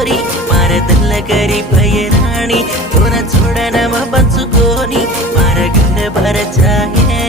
छोरी मार दिल करी भए रानी तोरा छोड़ नाम बन्छु कोनी मार घर भर चाहे